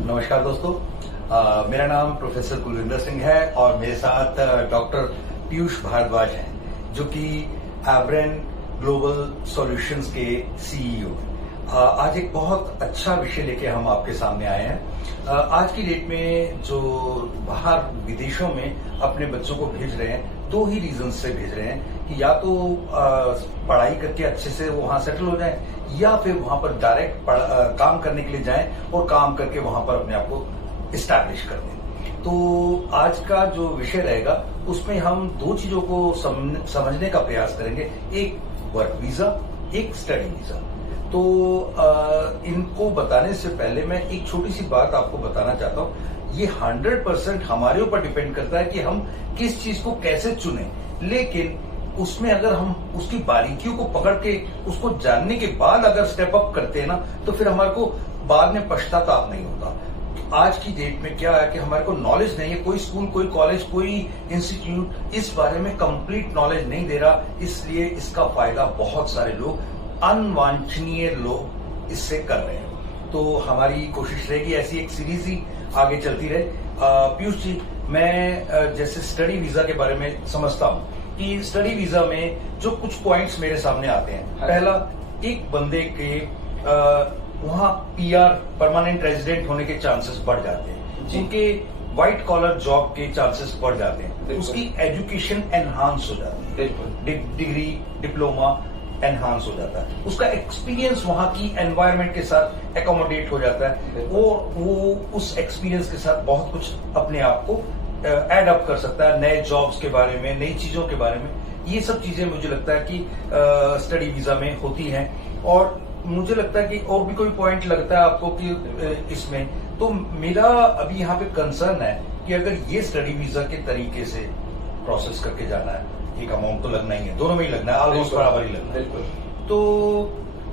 नमस्कार दोस्तों, मेरा नाम प्रोफेसर कुलविंदर सिंह है और मेरे साथ डॉक्टर पीयूष भारद्वाज हैं जो कि एब्रेन ग्लोबल सॉल्यूशंस के सीईओ। आज एक बहुत अच्छा विषय लेके हम आपके सामने आए हैं। आज की डेट में जो बाहर विदेशों में अपने बच्चों को भेज रहे हैं, दो ही रीजन से भेज रहे हैं कि या तो पढ़ाई करके अच्छे से वो वहां सेटल हो जाएं या फिर वहां पर डायरेक्ट काम करने के लिए जाएं और काम करके वहां पर अपने आप को इस्टेब्लिश कर दें। तो आज का जो विषय रहेगा उसमें हम दो चीजों को समझने का प्रयास करेंगे, एक वर्क वीजा, एक स्टडी वीजा। तो इनको बताने से पहले मैं एक छोटी सी बात आपको बताना चाहता हूं। ये 100% हमारे ऊपर डिपेंड करता है कि हम किस चीज को कैसे चुने, लेकिन उसमें अगर हम उसकी बारीकियों को पकड़ के उसको जानने के बाद अगर स्टेप अप करते हैं ना, तो फिर हमारे को बाद में पश्चाताप नहीं होता। आज की डेट में क्या है कि हमारे को नॉलेज नहीं है, कोई स्कूल, कोई कॉलेज, कोई इंस्टीट्यूट इस बारे में कंप्लीट नॉलेज नहीं दे रहा, इसलिए इसका फायदा बहुत सारे लोग, अनवांछनीय लोग इससे कर रहे हैं। तो हमारी कोशिश रहेगी ऐसी एक सीरीज ही आगे चलती रहे। पीयूष जी, मैं जैसे स्टडी वीजा के बारे में समझता हूं कि स्टडी वीजा में जो कुछ पॉइंट्स मेरे सामने आते हैं, पहला, एक बंदे के वहां पीआर, परमानेंट रेजिडेंट होने के चांसेस बढ़ जाते हैं, जिनके व्हाइट कॉलर जॉब के चांसेस बढ़ जाते हैं, उसकी एजुकेशन एनहांस हो जाती है, डिग्री, डिप्लोमा एनहांस हो जाता है, उसका एक्सपीरियंस वहां की एनवायरनमेंट के साथ एकोमोडेट हो जाता है और वो उस एक्सपीरियंस के साथ बहुत कुछ अपने आप को एड अप कर सकता है, नए जॉब्स के बारे में, नई चीजों के बारे में। ये सब चीजें मुझे लगता है कि स्टडी वीजा में होती हैं। और मुझे लगता है कि और भी कोई पॉइंट लगता है आपको कि इसमें, तो मेरा अभी यहाँ पे कंसर्न है कि अगर ये स्टडी वीजा के तरीके से प्रोसेस करके जाना है, एक अमाउंट तो लगना ही है, दोनों में ही लगना है, ऑलमोस्ट बराबर ही लगना है। तो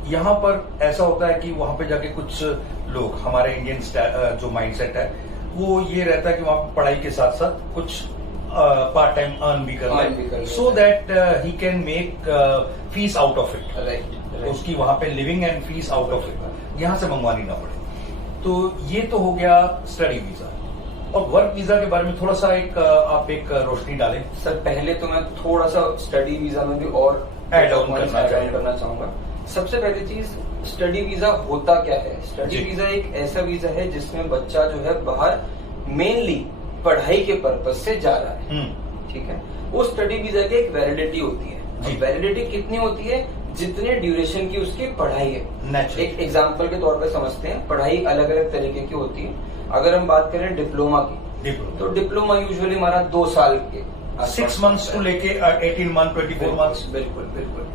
यहाँ पर ऐसा होता है कि वहां पे जाके कुछ लोग, हमारे इंडियन जो माइंडसेट है वो ये रहता है कि वहां पढ़ाई के साथ साथ कुछ पार्ट टाइम अर्न भी कर ले, so that he can make fees out of it, right. उसकी वहां पे living and fees out of it यहाँ से मंगवानी ना पड़े। तो ये तो हो गया स्टडी वीजा। और वर्क वीजा के बारे में थोड़ा सा आप एक रोशनी डालें। सर, पहले तो मैं थोड़ा सा स्टडी वीजा में भी और ऐड ऑन करना चाहूंगा। सबसे पहली चीज, स्टडी वीजा होता क्या है? स्टडी वीजा एक ऐसा वीजा है जिसमें बच्चा जो है बाहर मेनली पढ़ाई के पर्पज से जा रहा है, ठीक है। वो स्टडी वीजा की एक वैलिडिटी होती है। वैलिडिटी कितनी होती है? जितने ड्यूरेशन की उसकी पढ़ाई है। एक एग्जाम्पल के तौर पे समझते हैं, पढ़ाई अलग अलग तरीके की होती है। अगर हम बात करें डिप्लोमा की, तो डिप्लोमा यूजुअली हमारा 2 साल के 6 मंथ्स टू लेके 18 मंथ, 24 मंथ्स। बिल्कुल बिल्कुल।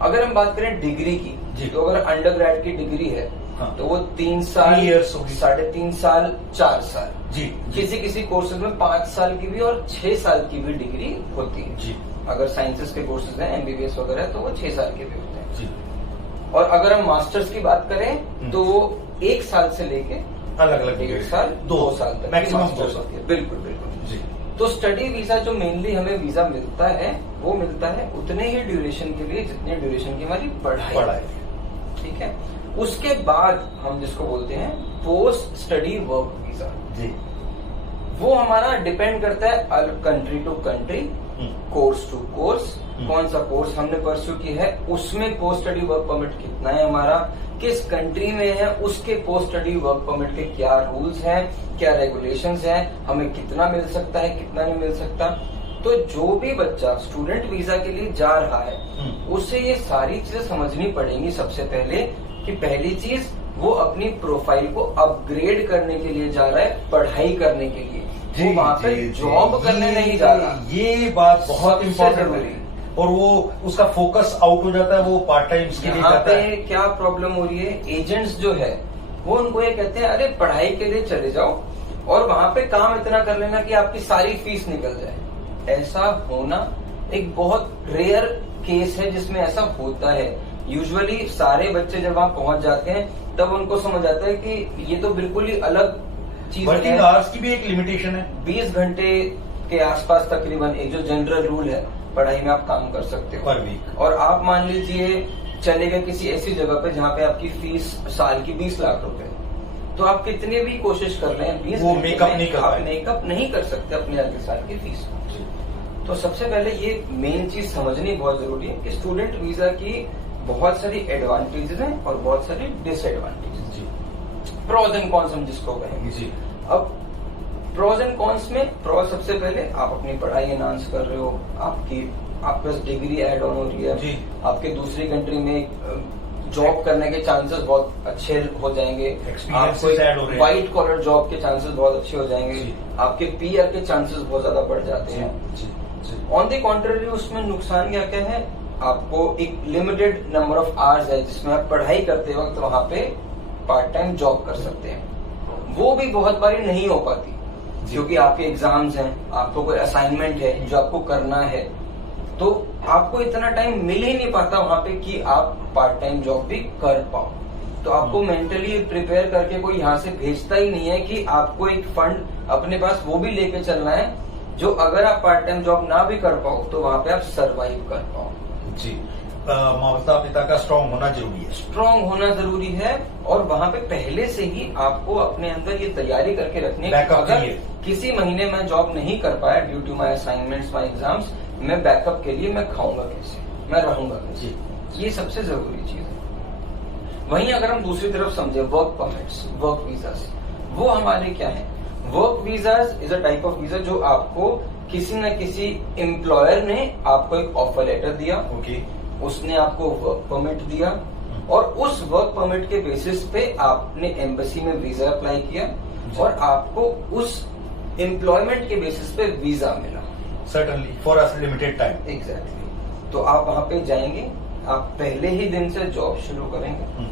अगर हम बात करें डिग्री की, तो अगर अंडर ग्रेड की डिग्री है, हाँ, तो वो 3 साल, 3.5 साल, 4 साल जी। किसी किसी कोर्सेज में 5 साल की भी और 6 साल की भी डिग्री होती है जी। अगर साइंसेस के कोर्सेज हैं, एमबीबीएस वगैरह, तो वो 6 साल के भी होते हैं जी। और अगर हम मास्टर्स की बात करें तो वो 1 साल से लेके अलग अलग 1 साल, 2 साल तक, मैक्सिमम 2 साल। बिल्कुल बिल्कुल जी। तो स्टडी वीजा जो मेनली हमें वीजा मिलता है, वो मिलता है उतने ही ड्यूरेशन के लिए जितने ड्यूरेशन की हमारी पढ़ाई, ठीक है। उसके बाद हम जिसको बोलते हैं पोस्ट स्टडी वर्क वीजा जी, वो हमारा डिपेंड करता है country to country, course to course, कौन सा कोर्स हमने परस्यू किया है, उसमें पोस्ट स्टडी वर्क परमिट कितना है हमारा, किस कंट्री में है, उसके पोस्ट स्टडी वर्क परमिट के क्या रूल्स हैं, क्या रेगुलेशंस हैं, हमें कितना मिल सकता है, कितना नहीं मिल सकता। तो जो भी बच्चा स्टूडेंट वीजा के लिए जा रहा है, उसे ये सारी चीजें समझनी पड़ेंगी। सबसे पहले कि पहली चीज, वो अपनी प्रोफाइल को अपग्रेड करने के लिए जा रहा है, पढ़ाई करने के लिए, वो वहां पे जॉब करने नहीं जा रहा। ये बात बहुत इम्पोर्टेंट है। और वो उसका फोकस आउट हो जाता है, वो पार्ट टाइम के लिए जाता है। क्या प्रॉब्लम हो रही है, एजेंट्स जो है वो उनको ये कहते हैं, अरे पढ़ाई के लिए चले जाओ और वहां पे काम इतना कर लेना कि आपकी सारी फीस निकल जाए। ऐसा होना एक बहुत रेयर केस है जिसमें ऐसा होता है। यूजुअली सारे बच्चे जब वहां पहुंच जाते हैं तब उनको समझ आता है कि ये तो बिल्कुल ही अलग चीज है। वर्किंग आवर्स की भी एक लिमिटेशन है, 20 घंटे के आसपास तकरीबन एक जो जनरल रूल है पढ़ाई में आप काम कर सकते हो पर वीक। और आप मान लीजिए चले गए किसी ऐसी जगह पे जहाँ पे आपकी फीस साल की 20 लाख रुपए, तो आप कितनी भी कोशिश कर रहे हैं 20 वो घंटे मेकअप में नहीं कर आप पाए। मेकअप नहीं कर सकते अपने अगले साल की फीस को। तो सबसे पहले ये मेन चीज समझनी बहुत जरूरी है कि स्टूडेंट वीजा की बहुत सारी एडवांटेजेस हैं और बहुत सारी डिसएडवांटेजेस। जी प्रोज एंड कॉन्स हम जिसको कहेंगे। जी अब प्रोज एंड कॉन्स में प्रोज सबसे पहले आप अपनी पढ़ाई एनहांस कर रहे हो, आपके पास डिग्री ऐड ऑन हो रही है, जी। आपके दूसरी कंट्री में जॉब करने के चांसेस बहुत अच्छे हो जाएंगे, Experiences add हो रहे हैं। व्हाइट कॉलर जॉब के चांसेस बहुत अच्छे हो जाएंगे, जी। आपके पीआर के चांसेस बहुत ज्यादा बढ़ जाते हैं। जी जी ऑन द कॉन्ट्ररी उसमें नुकसान क्या क्या है, आपको एक लिमिटेड नंबर ऑफ आवर्स है जिसमें आप पढ़ाई करते वक्त वहां पे पार्ट टाइम जॉब कर सकते हैं। वो भी बहुत बारी नहीं हो पाती क्योंकि आपके एग्जाम्स हैं, आपको कोई असाइनमेंट है जो आपको करना है, तो आपको इतना टाइम मिल ही नहीं पाता वहां पे कि आप पार्ट टाइम जॉब भी कर पाओ। तो आपको मेंटली प्रिपेयर करके कोई यहाँ से भेजता ही नहीं है कि आपको एक फंड अपने पास वो भी लेके चलना है जो अगर आप पार्ट टाइम जॉब ना भी कर पाओ तो वहां पे आप सरवाइव कर पाओ। जी माता पिता का स्ट्रांग होना जरूरी है। स्ट्रांग होना जरूरी है और वहां पे पहले से ही आपको अपने अंदर ये तैयारी करके रखनी है कि Backup के अगर लिए। किसी महीने में जॉब नहीं कर पाया due to my assignments my exams, मैं बैकअप के लिए मैं खाऊंगा कैसे, मैं रहूंगा कैसे। ये सबसे जरूरी चीज है। वहीं अगर हम दूसरी तरफ समझे वर्क परमिट्स, वर्क वीजास, वो हमारे क्या है? Work visas is a type of visa जो आपको किसी न किसी एम्प्लॉयर ने आपको एक ऑफर लेटर दिया, ओके उसने आपको वर्क परमिट दिया और उस वर्क परमिट के बेसिस पे आपने एम्बेसी में वीजा अप्लाई किया और आपको उस एम्प्लॉयमेंट के बेसिस पे वीजा मिला। Certainly for a limited time. Exactly. तो आप वहां पे जाएंगे, आप पहले ही दिन से जॉब शुरू करेंगे,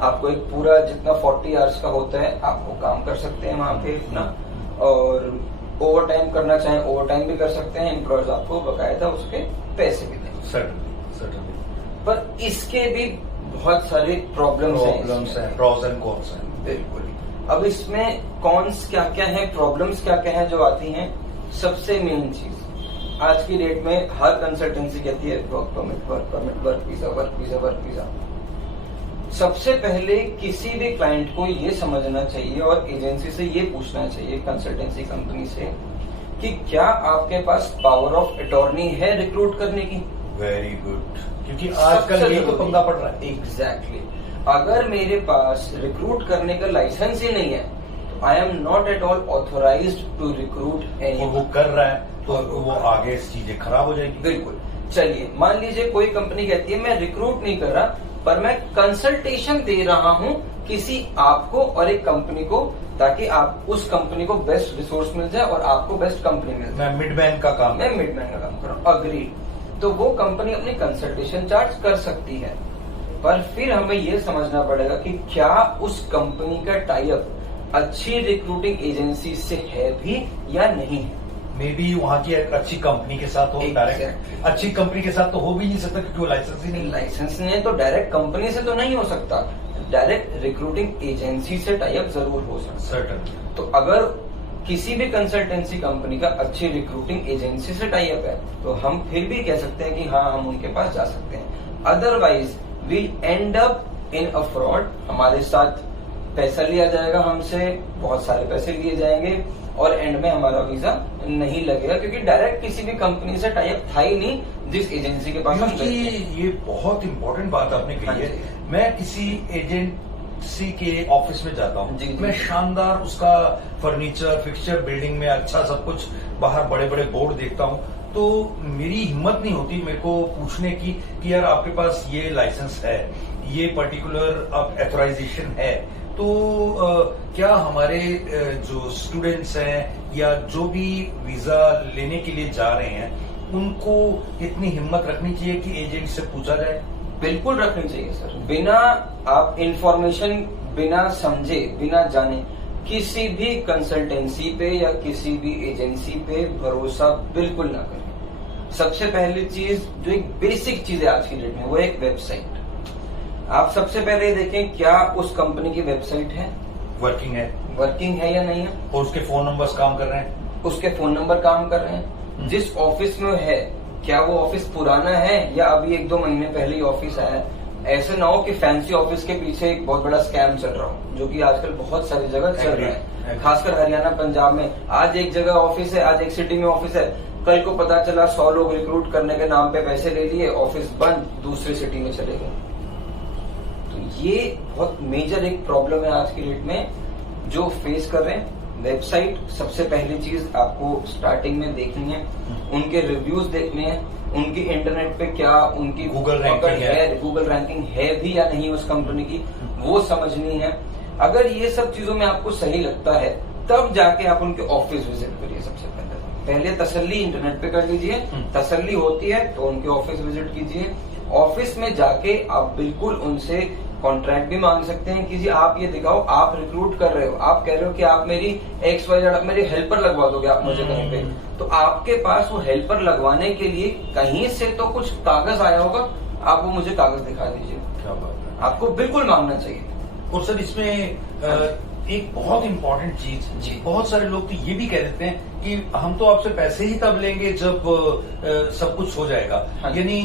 आपको एक पूरा जितना 40 आवर्स का होता है आप वो काम कर सकते हैं वहां पे अपना, और ओवर टाइम करना चाहें ओवर टाइम भी कर सकते हैं, एम्प्लॉयर्स आपको बकायदा उसके पैसे भी देंगे। सर्टनली पर इसके भी बहुत सारे प्रॉब्लम्स हैं, प्रॉज एंड कॉन्स हैं। बिल्कुल। अब इसमें कॉन्स क्या क्या है, प्रॉब्लम्स क्या क्या है जो आती हैं। सबसे मेन चीज आज की डेट में हर कंसल्टेंसी कहती है work permit, work permit, work visa, work visa, work visa. सबसे पहले किसी भी क्लाइंट को ये समझना चाहिए और एजेंसी से ये पूछना चाहिए, कंसल्टेंसी कंपनी से, कि क्या आपके पास पावर ऑफ अटॉर्नी है रिक्रूट करने की। वेरी गुड, क्योंकि आजकल ये तो पंगा पड़ रहा है। एग्जैक्टली। अगर मेरे पास रिक्रूट करने का लाइसेंस ही नहीं है तो I am not at all authorized to recruit any. वो कर रहा है तो वो आगे चीजें खराब हो जाएगी। बिल्कुल। चलिए मान लीजिए कोई कंपनी कहती है मैं रिक्रूट नहीं कर रहा पर मैं कंसल्टेशन दे रहा हूं किसी आपको और एक कंपनी को, ताकि आप उस कंपनी को बेस्ट रिसोर्स मिल जाए और आपको बेस्ट कंपनी मिल जाए। मैं मिडमैन का काम मैं मिडमैन का काम कर रहा हूँ, अग्री। तो वो कंपनी अपनी कंसल्टेशन चार्ज कर सकती है, पर फिर हमें ये समझना पड़ेगा कि क्या उस कंपनी का टाई अप अच्छी रिक्रूटिंग एजेंसी से है भी या नहीं है। मे बी वहाँ की एक अच्छी कंपनी के साथ हो, Exactly. डायरेक्ट अच्छी कंपनी के साथ तो हो भी नहीं सकता क्योंकि वो लाइसेंस ही नहीं। लाइसेंस नहीं है तो डायरेक्ट कंपनी से तो नहीं हो सकता, डायरेक्ट रिक्रूटिंग एजेंसी से टाई अप जरूर हो सकता है। सर्टन। तो अगर किसी भी कंसल्टेंसी कंपनी का अच्छी रिक्रूटिंग एजेंसी से टाई अप है तो हम फिर भी कह सकते हैं कि हाँ हम उनके पास जा सकते हैं। Otherwise we end up in a fraud, हमारे साथ पैसा लिया जाएगा हमसे, बहुत सारे पैसे लिए जाएंगे और एंड में हमारा वीजा नहीं लगेगा क्योंकि डायरेक्ट किसी भी कंपनी से टाई अप था ही नहीं जिस एजेंसी के पास हम गए थे। ये बहुत इंपॉर्टेंट बात आपने कही है। मैं किसी एजेंसी के ऑफिस में जाता हूँ, मैं शानदार उसका फर्नीचर फिक्सचर बिल्डिंग में अच्छा सब कुछ, बाहर बड़े बड़े बोर्ड देखता हूँ, तो मेरी हिम्मत नहीं होती मेरे को पूछने की कि यार आपके पास ये लाइसेंस है, ये पर्टिकुलर ऑथराइजेशन है। तो क्या हमारे जो स्टूडेंट्स हैं या जो भी वीजा लेने के लिए जा रहे हैं उनको इतनी हिम्मत रखनी चाहिए कि एजेंट से पूछा जाए? बिल्कुल रखनी चाहिए सर। बिना आप इंफॉर्मेशन, बिना समझे, बिना जाने किसी भी कंसल्टेंसी पे या किसी भी एजेंसी पे भरोसा बिल्कुल ना करें। सबसे पहली चीज जो एक बेसिक चीज है आज की डेट में वो एक वेबसाइट। आप सबसे पहले देखें क्या उस कंपनी की वेबसाइट है, वर्किंग है या नहीं है, और उसके फोन नंबर्स काम कर रहे हैं, उसके फोन नंबर काम कर रहे हैं, जिस ऑफिस में है क्या वो ऑफिस पुराना है या अभी 1-2 महीने पहले ही ऑफिस आया है, ऐसे ना हो कि फैंसी ऑफिस के पीछे एक बहुत बड़ा स्कैम चल रहा हो, जो कि आजकल बहुत सारी जगह चल रहा है, खासकर हरियाणा पंजाब में। आज एक जगह ऑफिस है, आज एक सिटी में ऑफिस है, कल को पता चला 100 लोग रिक्रूट करने के नाम पे पैसे ले लिए, ऑफिस बंद, दूसरी सिटी में चले गए। तो ये बहुत मेजर एक प्रॉब्लम है आज की डेट में जो फेस कर रहे हैं। वेबसाइट सबसे पहली चीज आपको स्टार्टिंग में देखनी है, उनके रिव्यूज देखने हैं, उनकी इंटरनेट पे क्या उनकी गूगल रैंकिंग है भी या नहीं उस कंपनी की, वो समझनी है। अगर ये सब चीजों में आपको सही लगता है तब जाके आप उनके ऑफिस विजिट करिए। सबसे पहले तसल्ली इंटरनेट पे कर लीजिए, तसल्ली होती है तो उनके ऑफिस विजिट कीजिए। ऑफिस में जाके आप बिल्कुल उनसे कॉन्ट्रैक्ट भी मांग सकते हैं कि जी आप ये दिखाओ, आप रिक्रूट कर रहे हो, आप कह रहे हो कि आप मेरी XYZ मेरे हेल्पर लगवा दोगे आप मुझे कहीं पे, तो आपके पास वो हेल्पर लगवाने के लिए कहीं से तो कुछ कागज आया होगा, आप वो मुझे कागज दिखा दीजिए। क्या बात है, आपको बिल्कुल मांगना चाहिए। और सर इसमें एक बहुत इंपॉर्टेंट चीज, बहुत सारे लोग तो ये भी कह देते हैं कि हम तो आपसे पैसे ही तब लेंगे जब सब कुछ हो जाएगा, यानी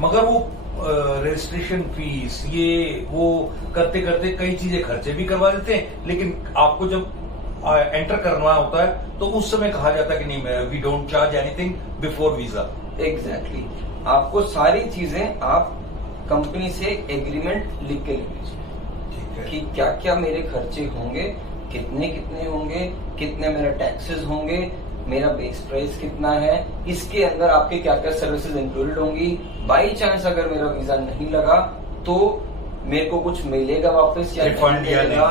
मगर वो रजिस्ट्रेशन फीस ये वो करते करते कई चीजें खर्चे भी करवा देते हैं, लेकिन आपको जब एंटर करना होता है तो उस समय कहा जाता है कि नहीं, we don't charge anything before visa. Exactly, आपको सारी चीजें आप कंपनी से एग्रीमेंट लिख के ले लीजिए कि क्या क्या मेरे खर्चे होंगे, कितने कितने होंगे, कितने मेरे टैक्सेस होंगे, मेरा बेस प्राइस कितना है, इसके अंदर आपके क्या क्या सर्विसेज इंक्लूडेड होंगी। बाई चांस अगर मेरा वीजा नहीं लगा तो मेरे को कुछ मिलेगा वापस या रिफंड नहीं मिलेगा,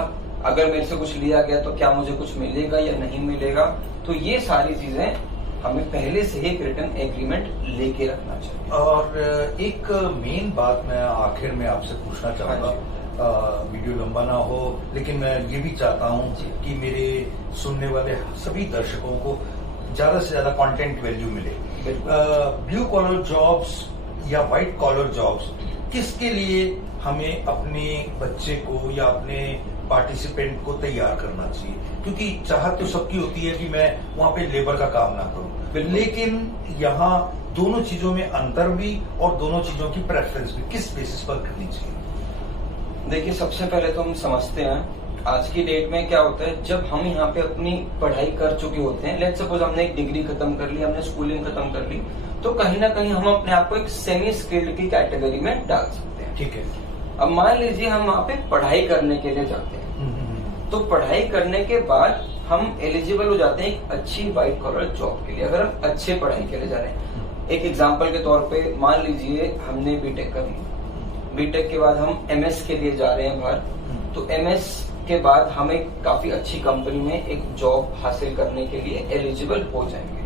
अगर मेरे से कुछ लिया गया तो क्या मुझे कुछ मिलेगा या नहीं मिलेगा। तो ये सारी चीजें हमें पहले से ही एक रिटर्न एग्रीमेंट लेके रखना चाहिए। और एक मेन बात मैं आखिर में आपसे पूछना चाहूंगा, वीडियो लंबा ना हो, लेकिन मैं ये भी चाहता हूँ कि मेरे सुनने वाले सभी दर्शकों को ज्यादा से ज्यादा कंटेंट वैल्यू मिले। ब्लू कॉलर जॉब्स या व्हाइट कॉलर जॉब्स, किसके लिए हमें अपने बच्चे को या अपने पार्टिसिपेंट को तैयार करना चाहिए? क्योंकि चाहत तो सबकी होती है कि मैं वहां पे लेबर का काम ना करूं, लेकिन यहाँ दोनों चीजों में अंतर भी और दोनों चीजों की प्रेफरेंस भी किस बेसिस पर करनी चाहिए? देखिए, सबसे पहले तो हम समझते हैं आज की डेट में क्या होता है, जब हम यहाँ पे अपनी पढ़ाई कर चुके होते हैं, लेट्स सपोज हमने एक डिग्री खत्म कर ली, हमने स्कूलिंग खत्म कर ली, तो कहीं ना कहीं हम अपने आप को एक सेमी स्किल्ड की कैटेगरी में डाल सकते हैं। ठीक है। अब मान लीजिए हम वहाँ पे पढ़ाई करने के लिए जाते हैं, तो पढ़ाई करने के बाद हम एलिजिबल हो जाते हैं एक अच्छी व्हाइट कॉलर जॉब के लिए, अगर हम अच्छे पढ़ाई के लिए जा रहे हैं। एक एग्जाम्पल के तौर पे मान लीजिए हमने बीटेक कर ली, बीटेक के बाद हम MS के लिए जा रहे हैं बाहर, तो MS के बाद हम एक काफी अच्छी कंपनी में एक जॉब हासिल करने के लिए एलिजिबल हो जाएंगे।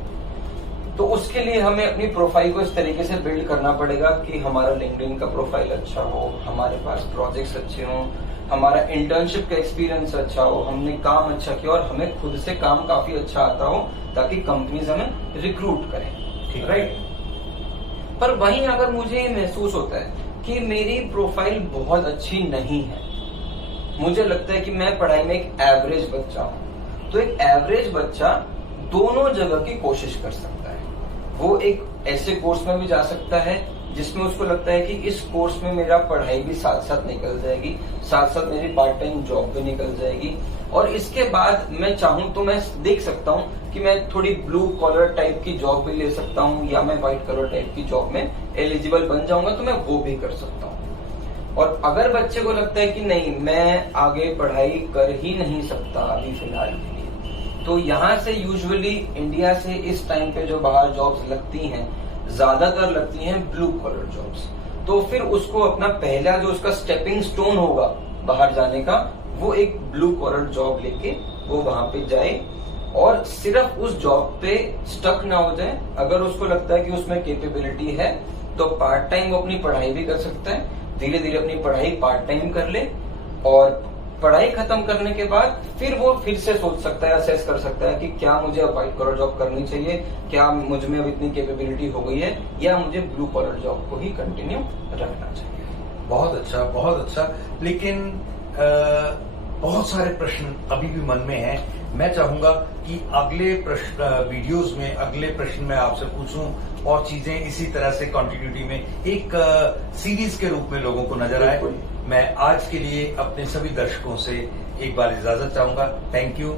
तो उसके लिए हमें अपनी प्रोफाइल को इस तरीके से बिल्ड करना पड़ेगा कि हमारा लिंक्डइन का प्रोफाइल अच्छा हो, हमारे पास प्रोजेक्ट्स अच्छे हों, हमारा इंटर्नशिप का एक्सपीरियंस अच्छा हो, हमने काम अच्छा किया और हमें खुद से काम काफी अच्छा आता हो, ताकि कंपनीज हमें रिक्रूट करें। राइट। पर वहीं अगर मुझे ये महसूस होता है कि मेरी प्रोफाइल बहुत अच्छी नहीं है, मुझे लगता है कि मैं पढ़ाई में एक एवरेज बच्चा हूं, तो एक एवरेज बच्चा दोनों जगह की कोशिश कर सकता है। वो एक ऐसे कोर्स में भी जा सकता है जिसमें उसको लगता है कि इस कोर्स में मेरा पढ़ाई भी साथ साथ निकल जाएगी, साथ साथ मेरी पार्ट टाइम जॉब भी निकल जाएगी, और इसके बाद मैं चाहूं तो मैं देख सकता हूं कि मैं थोड़ी ब्लू कॉलर टाइप की जॉब भी ले सकता हूं, या मैं व्हाइट कॉलर टाइप की जॉब में एलिजिबल बन जाऊंगा तो मैं वो भी कर सकता हूं। और अगर बच्चे को लगता है कि नहीं, मैं आगे पढ़ाई कर ही नहीं सकता अभी फिलहाल के लिए, तो यहाँ से यूजुअली इंडिया से इस टाइम पे जो बाहर जॉब्स लगती हैं, ज्यादातर लगती हैं ब्लू कॉलर जॉब्स। तो फिर उसको अपना पहला जो उसका स्टेपिंग स्टोन होगा बाहर जाने का, वो एक ब्लू कॉलर जॉब लेके वो वहां पे जाए, और सिर्फ उस जॉब पे स्टक ना हो जाए। अगर उसको लगता है कि उसमें कैपेबिलिटी है तो पार्ट टाइम वो अपनी पढ़ाई भी कर सकता है, धीरे धीरे अपनी पढ़ाई पार्ट टाइम कर ले, और पढ़ाई खत्म करने के बाद फिर वो फिर से सोच सकता है, असेस कर सकता है कि क्या मुझे अब व्हाइट कॉलर जॉब करनी चाहिए, क्या मुझ में अब इतनी कैपेबिलिटी हो गई है, या मुझे ब्लू कॉलर जॉब को ही कंटिन्यू रखना चाहिए। बहुत अच्छा, बहुत अच्छा। लेकिन बहुत सारे प्रश्न अभी भी मन में हैं। मैं चाहूंगा कि अगले वीडियोस में अगले प्रश्न मैं आपसे पूछूं और चीजें इसी तरह से कंटिन्यूटी में एक सीरीज के रूप में लोगों को नजर आए। मैं आज के लिए अपने सभी दर्शकों से एक बार इजाजत चाहूंगा। Thank you.